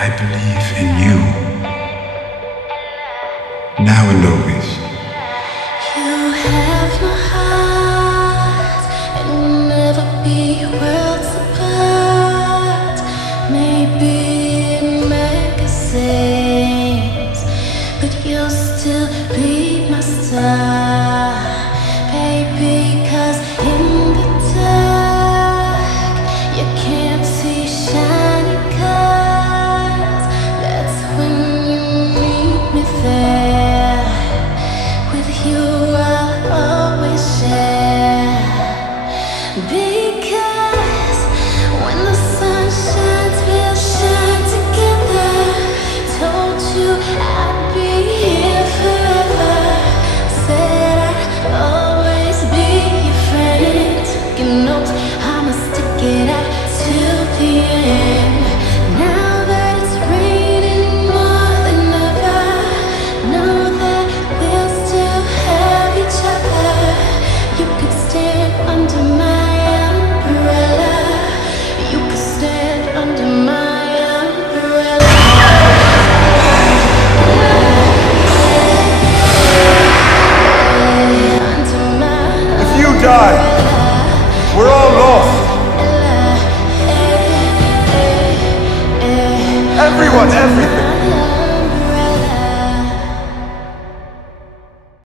I believe in you, now and always. You have my heart, and we'll never be worlds apart. Maybe in magazines, but you'll still be my star, baby. 'Cause in the dark, you can't see shiny cars. That's when you meet me there. With you I'll always share. Because when the sun shines, we'll shine together. Told you I'd be here forever. Said I'd always be your friend. Taking notes, I'ma stick it out till the end. Now that it's raining more than ever, know that we'll still have each other. You could stand under my umbrella. You could stand under my umbrella. Under my If you die, we're all lost. Everyone, everything.